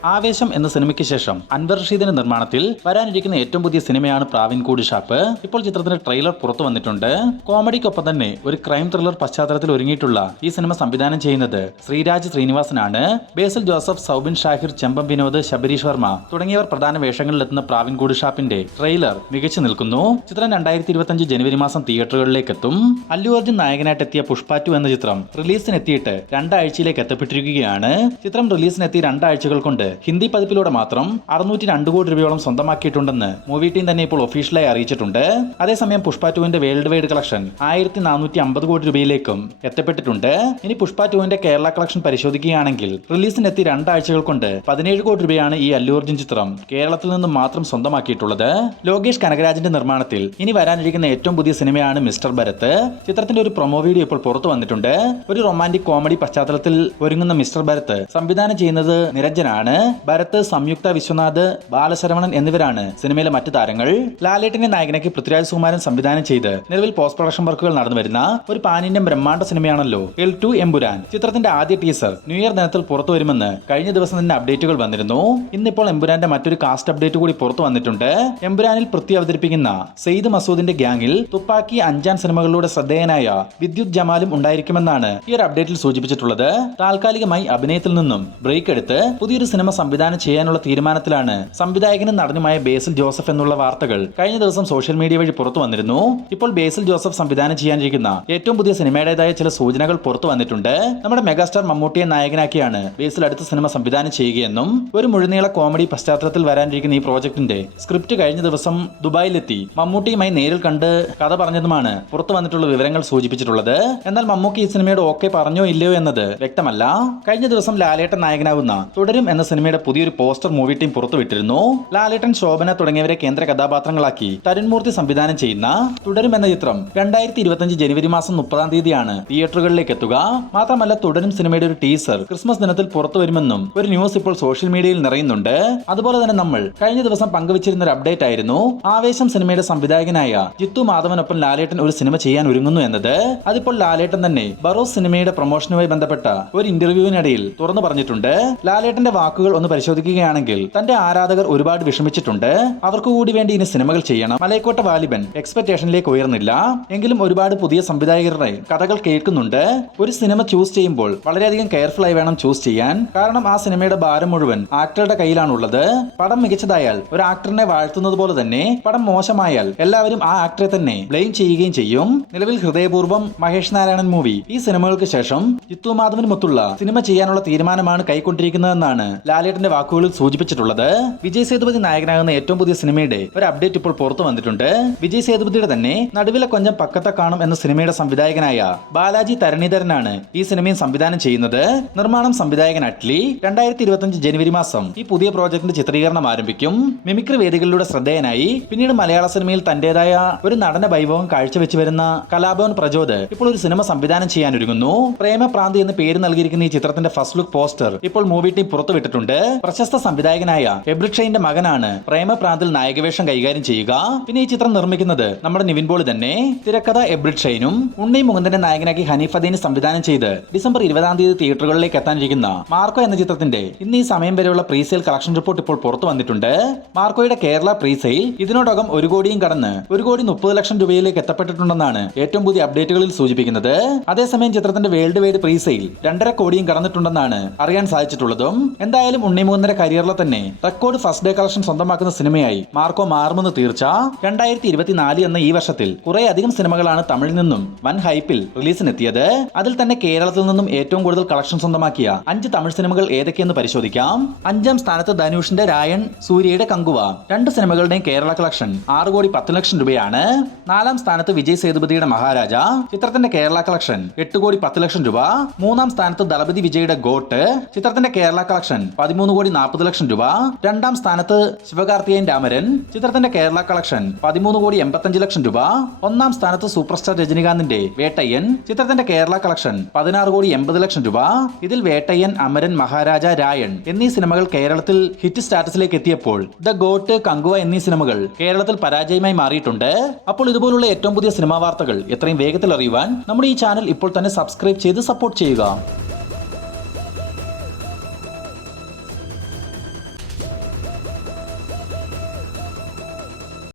ആവേശം എന്ന സിനിമയ്ക്ക് ശേഷം അൻവർ റഷീദിന്റെ നിർമ്മാണത്തിൽ വരാനിരിക്കുന്ന ഏറ്റവും പുതിയ സിനിമയാണ് പ്രാവിൻകൂട് ഷാപ്പ്. ഇപ്പോൾ ചിത്രത്തിന്റെ ട്രെയിലർ പുറത്തു വന്നിട്ടുണ്ട്. കോമഡിക്കൊപ്പം തന്നെ ഒരു ക്രൈം ത്രില്ലർ പശ്ചാത്തലത്തിൽ ഒരുങ്ങിയിട്ടുള്ള ഈ സിനിമ സംവിധാനം ചെയ്യുന്നത് ശ്രീരാജ് ശ്രീനിവാസനാണ്. ബേസിൽ ജോസഫ്, സൗബിൻ ഷാഹിർ, ചെമ്പം വിനോദ്, ശബരീഷ് വർമ്മ തുടങ്ങിയവർ പ്രധാന വേഷങ്ങളിലെത്തുന്ന പ്രാവിൻകൂട് ഷാപ്പിന്റെ ട്രെയിലർ മികച്ചു നിൽക്കുന്നു. ചിത്രം 2025 ജനുവരി മാസം തിയേറ്ററുകളിലേക്ക് എത്തും. അല്ലു അർജുൻ നായകനായിട്ട് എത്തിയ പുഷ്പ 2 എന്ന ചിത്രം റിലീസിനെത്തിയിട്ട് 2 ആഴ്ചയിലേക്ക് എത്തപ്പെട്ടിരിക്കുകയാണ്. ചിത്രം റിലീസിനെത്തി 2 ആഴ്ചകൾ കൊണ്ട് ഹിന്ദി പതിപ്പിലൂടെ മാത്രം 602 കോടി രൂപയോളം സ്വന്തമാക്കിയിട്ടുണ്ടെന്ന് മൂവി ടീം തന്നെ ഇപ്പോൾ ഒഫീഷ്യലായി അറിയിച്ചിട്ടുണ്ട്. അതേസമയം പുഷ്പ 2ന്റെ വേൾഡ് വൈഡ് കളക്ഷൻ 1450 കോടി രൂപയിലേക്കും എത്തപ്പെട്ടിട്ടുണ്ട്. ഇനി പുഷ്പ 2ന്റെ കേരള കളക്ഷൻ പരിശോധിക്കുകയാണെങ്കിൽ റിലീസിനെത്തി 2 ആഴ്ചകൾ കൊണ്ട് 17 കോടി രൂപയാണ് ഈ അല്ലു അർജുൻ ചിത്രം കേരളത്തിൽ നിന്നും മാത്രം സ്വന്തമാക്കിയിട്ടുള്ളത്. ലോകേഷ് കനകരാജിന്റെ നിർമ്മാണത്തിൽ ഇനി വരാനിരിക്കുന്ന ഏറ്റവും പുതിയ സിനിമയാണ് മിസ്റ്റർ ഭരത്. ചിത്രത്തിന്റെ ഒരു പ്രൊമോ വീഡിയോ ഇപ്പോൾ പുറത്തു വന്നിട്ടുണ്ട്. ഒരു റൊമാന്റിക് കോമഡി പശ്ചാത്തലത്തിൽ ഒരുങ്ങുന്ന മിസ്റ്റർ ഭരത് സംവിധാനം ചെയ്യുന്നത് നിരഞ്ജനാണ്. ഭരത്, സംയുക്ത വിശ്വനാഥ്, ബാലശരവണൻ എന്നിവരാണ് സിനിമയിലെ മറ്റു താരങ്ങൾ. ലാലേട്ടന്റെ നായകനാക്കി പൃഥ്വിരാജ് സുകുമാരൻ സംവിധാനം ചെയ്ത് നിലവിൽ പോസ്റ്റ് പ്രൊഡക്ഷൻ വർക്കുകൾ നടന്നു വരുന്ന ഒരു പാൻ ഇന്ത്യൻ ബ്രഹ്മാണ്ഡ സിനിമയാണല്ലോ L2 എമ്പുരാൻ. ചിത്രത്തിന്റെ ആദ്യ ടീസർ ന്യൂ ഇയർ ദിനത്തിൽ പുറത്തു വരുമെന്ന് കഴിഞ്ഞ ദിവസം തന്നെ അപ്ഡേറ്റുകൾ വന്നിരുന്നു. ഇന്നിപ്പോൾ എമ്പുരാന്റെ മറ്റൊരു കാസ്റ്റ് അപ്ഡേറ്റ് കൂടി പുറത്തു വന്നിട്ടുണ്ട്. എമ്പുരാനിൽ പൃഥ്വി അവതരിപ്പിക്കുന്ന സെയ്ദ് മസൂദിന്റെ ഗ്യാങ്ങിൽ തുപ്പാക്കി, അഞ്ചാൻ സിനിമകളിലൂടെ ശ്രദ്ധേയനായ വിദ്യുത് ജമാലും ഉണ്ടായിരിക്കുമെന്നാണ് ഈ ഒരു അപ്ഡേറ്റിൽ സൂചിപ്പിച്ചിട്ടുള്ളത്. താൽക്കാലികമായി അഭിനയത്തിൽ നിന്നും ബ്രേക്ക് എടുത്ത് പുതിയൊരു സിനിമ സംവിധാനം ചെയ്യാനുള്ള തീരുമാനത്തിലാണ് സംവിധായകനും നടനുമായ ബേസിൽ ജോസഫ് എന്നുള്ള വാർത്തകൾ കഴിഞ്ഞ ദിവസം സോഷ്യൽ മീഡിയ വഴി പുറത്തു വന്നിരുന്നു. ഇപ്പോൾ ബേസിൽ ജോസഫ് സംവിധാനം ചെയ്യാനിരിക്കുന്ന ഏറ്റവും പുതിയ സിനിമയുടേതായ ചില സൂചനകൾ പുറത്തു വന്നിട്ടുണ്ട്. നമ്മുടെ മെഗാസ്റ്റാർ മമ്മൂട്ടിയെ നായകനാക്കിയാണ് ബേസിൽ അടുത്ത സിനിമ സംവിധാനം ചെയ്യുകയെന്നും ഒരു മുഴുനീള കോമഡി പശ്ചാത്തലത്തിൽ വരാനിരിക്കുന്ന ഈ പ്രോജക്ടിന്റെ സ്ക്രിപ്റ്റ് കഴിഞ്ഞ ദിവസം ദുബായിലെത്തി മമ്മൂട്ടിയുമായി നേരിൽ കണ്ട് കഥ പറഞ്ഞതുമാണ് പുറത്തു വന്നിട്ടുള്ള വിവരങ്ങൾ സൂചിപ്പിച്ചിട്ടുള്ളത്. എന്നാൽ മമ്മൂട്ടി ഈ സിനിമയുടെ ഓക്കെ പറഞ്ഞോ ഇല്ലയോ എന്നത് വ്യക്തമല്ല. കഴിഞ്ഞ ദിവസം ലാലേട്ടൻ നായകനാവുന്ന തുടരും എന്ന സിനിമയുടെ പുതിയൊരു പോസ്റ്റർ മൂവി ടീം പുറത്തുവിട്ടിരുന്നു. ലാലേട്ടൻ, ശോഭന തുടങ്ങിയവരെ കേന്ദ്ര കഥാപാത്രങ്ങളാക്കി തരുൺമൂർത്തി സംവിധാനം ചെയ്യുന്ന തുടരും എന്ന ചിത്രം 2025 ജനുവരി മാസം 30-ാം തീയതിയാണ് തിയേറ്ററുകളിലേക്ക് എത്തുക. മാത്രമല്ല തുടരും സിനിമയുടെ ഒരു ടീസർ ക്രിസ്മസ് ദിനത്തിൽ പുറത്തു വരുമെന്നും ഒരു ന്യൂസ് ഇപ്പോൾ സോഷ്യൽ മീഡിയയിൽ നിറയുന്നുണ്ട്. അതുപോലെ തന്നെ നമ്മൾ കഴിഞ്ഞ ദിവസം പങ്കുവച്ചിരുന്ന ഒരു അപ്ഡേറ്റ് ആയിരുന്നു ആവേശം സിനിമയുടെ സംവിധായകനായ ജിത്തു മാധവനൊപ്പം ലാലേട്ടൻ ഒരു സിനിമ ചെയ്യാൻ ഒരുങ്ങുന്നു എന്നത്. അതിപ്പോൾ ലാലേട്ടൻ തന്നെ ബറോസ് സിനിമയുടെ പ്രൊമോഷനുമായി ബന്ധപ്പെട്ട ഒരു ഇന്റർവ്യൂവിനിടയിൽ തുറന്നു പറഞ്ഞിട്ടുണ്ട്. ലാലേട്ടന്റെ വാക്കുകൾ ഒന്ന് പരിശോധിക്കുകയാണെങ്കിൽ തന്റെ ആരാധകർ ഒരുപാട് വിഷമിച്ചിട്ടുണ്ട്. അവർക്ക് കൂടി വേണ്ടി ഇനി സിനിമകൾ ചെയ്യണം. മലയക്കോട്ട വാലിബൻ എക്സ്പെക്ടേഷനിലേക്ക് ഉയർന്നില്ല എങ്കിലും ഒരുപാട് പുതിയ സംവിധായകരുടെ കഥകൾ കേൾക്കുന്നുണ്ട്. ഒരു സിനിമ ചൂസ് ചെയ്യുമ്പോൾ വളരെയധികം കെയർഫുൾ ആയി വേണം ചൂസ് ചെയ്യാൻ. കാരണം ആ സിനിമയുടെ ഭാരം മുഴുവൻ ആക്ടറുടെ കയ്യിലാണുള്ളത്. പടം മികച്ചതായാൽ ഒരു ആക്ടറിനെ വാഴ്ത്തുന്നത് പോലെ തന്നെ പടം മോശമായാൽ എല്ലാവരും ആ ആക്ടറെ തന്നെ ബ്ലെയിം ചെയ്യുകയും ചെയ്യും. നിലവിൽ ഹൃദയപൂർവ്വം, മഹേഷ് നാരായണൻ മൂവി ഈ സിനിമകൾക്ക് ശേഷം ജിത്തു മാധവനുമൊത്തുള്ള സിനിമ ചെയ്യാനുള്ള തീരുമാനമാണ് കൈക്കൊണ്ടിരിക്കുന്നതെന്നാണ് ലാലേട്ടന്റെ വാക്കുകളിൽ സൂചിപ്പിച്ചിട്ടുള്ളത്. വിജയ് സേതുപതി നായകനാകുന്ന ഏറ്റവും പുതിയ സിനിമയുടെ ഒരു അപ്ഡേറ്റ് ഇപ്പോൾ പുറത്തു വന്നിട്ടുണ്ട്. വിജയ് സേതുപതിയുടെ തന്നെ നടുവിലെ കൊഞ്ചം പക്കത്തെ കാണും എന്ന സിനിമയുടെ സംവിധായകനായ ബാലാജി തരണീധരനാണ് ഈ സിനിമയും സംവിധാനം ചെയ്യുന്നത്. നിർമ്മാണം സംവിധായകൻ അറ്റ്ലി. 2025 ജനുവരി മാസം ഈ പുതിയ പ്രോജക്ടിന്റെ ചിത്രീകരണം ആരംഭിക്കും. മിമിക്രി വേദികളിലൂടെ ശ്രദ്ധേയനായി പിന്നീട് മലയാള സിനിമയിൽ തന്റേതായ ഒരു നടന വൈഭവം കാഴ്ചവെച്ചു വരുന്ന കലാഭവൻ പ്രചോദ് ഇപ്പോൾ ഒരു സിനിമ സംവിധാനം ചെയ്യാൻ ഒരുങ്ങുന്നു. പ്രേമപ്രാന്തി എന്ന് പേര് നൽകിയിരിക്കുന്ന ഈ ചിത്രത്തിന്റെ ഫസ്റ്റ് ലുക്ക് പോസ്റ്റർ ഇപ്പോൾ മൂവി ടീം പുറത്തുവിട്ടിട്ടുണ്ട്. പ്രശസ്ത സംവിധായകനായ എബ്രിഡ് ഷൈന്റെ മകനാണ് പ്രേമപ്രാന്തിൽ നായകവേഷം കൈകാര്യം ചെയ്യുക. പിന്നെ ഈ ചിത്രം നിർമ്മിക്കുന്നത് നമ്മുടെ നിവിൻ പോളി തന്നെ. തിരക്കഥ എബ്രിഡ് ഷൈനും ഉണ്ണി മുകുന്ദന്റെ നായകനാക്കി ഹനീഫ് അദീന് സംവിധാനം ചെയ്ത് ഡിസംബർ 20-ാം തീയതി തിയേറ്ററുകളിലേക്ക് എത്താനിരിക്കുന്ന മാർക്കോ എന്ന ചിത്രത്തിന്റെ ഇന്ന് ഈ സമയം വരെയുള്ള പ്രീസെയിൽ കളക്ഷൻ റിപ്പോർട്ട് ഇപ്പോൾ പുറത്തു വന്നിട്ടുണ്ട്. മാർക്കോയുടെ കേരള പ്രീസെയിൽ ഇതിനോടകം 1 കോടിയും കടന്ന് 1,30,00,000 രൂപയിലേക്ക് എത്തപ്പെട്ടിട്ടുണ്ടെന്നാണ് ഏറ്റവും പുതിയ അപ്ഡേറ്റുകളിൽ സൂചിപ്പിക്കുന്നത്. അതേസമയം ചിത്രത്തിന്റെ വേൾഡ് വൈഡ് പ്രീസെയിൽ 2.5 കോടിയും കടന്നിട്ടുണ്ടെന്നാണ് അറിയാൻ സാധിച്ചിട്ടുള്ളതും. എന്തായാലും ഉണ്ണി മുകുന്ദന്റെ കരിയറിലെ തന്നെ റെക്കോർഡ് ഫസ്റ്റ് ഡേ കളക്ഷൻ സ്വന്തമാക്കുന്ന സിനിമയായി മാർക്കോ മാറുമെന്ന് തീർച്ച. 2024 എന്ന ഈ വർഷത്തിൽ കുറെ അധികം സിനിമകളാണ് തമിഴിൽ നിന്നും വൻ ഹൈപ്പിൽ റിലീസിനെത്തിയത്. അതിൽ തന്നെ കേരളത്തിൽ നിന്നും ഏറ്റവും കൂടുതൽ കളക്ഷൻ സ്വന്തമാക്കിയ 5 തമിഴ് സിനിമകൾ ഏതൊക്കെയെന്ന് പരിശോധിക്കാം. 5-ാം സ്ഥാനത്ത് ധനുഷിന്റെ രായൻ, സൂര്യയുടെ കങ്കുവ. 2 സിനിമകളുടെയും കേരള കളക്ഷൻ 6,10,00,000 രൂപയാണ്. 4-ാം സ്ഥാനത്ത് വിജയ് സേതുപതിയുടെ മഹാരാജ. ചിത്രത്തിന്റെ കേരള കളക്ഷൻ 8,10,00,000 രൂപ. 3-ാം സ്ഥാനത്ത് ദളപതി വിജയുടെ ഗോട്ട്. ചിത്രത്തിന്റെ കേരള കളക്ഷൻ 13,40,00,000 രൂപ. 2-ാം സ്ഥാനത്ത് ശിവകാർത്തികേയൻ രാമരൻ. ചിത്രത്തിന്റെ കേരള കളക്ഷൻ 13,85,00,000 രൂപ. 1-ാം സ്ഥാനത്ത് സൂപ്പർ സ്റ്റാർ രജനികാന്തിന്റെ വേട്ടയ്യൻ. ചിത്രത്തിന്റെ കേരള കളക്ഷൻ 16,80,00,000 രൂപ. ഇതിൽ വേട്ടയ്യൻ, അമരൻ, മഹാരാജ, രായൻ എന്നീ സിനിമകൾ കേരളത്തിൽ ഹിറ്റ് സ്റ്റാറ്റസിലേക്ക് എത്തിയപ്പോൾ ദ ഗോട്ട്, കങ്കുവ എന്നീ സിനിമകൾ കേരളത്തിൽ പരാജയമായി മാറിയിട്ടുണ്ട്. അപ്പോൾ ഇതുപോലുള്ള ഏറ്റവും പുതിയ സിനിമാ വാർത്തകൾ എത്രയും വേഗത്തിൽ അറിയുവാൻ നമ്മുടെ ഈ ചാനൽ ഇപ്പോൾ തന്നെ സബ്സ്ക്രൈബ് ചെയ്ത് സപ്പോർട്ട് ചെയ്യുക.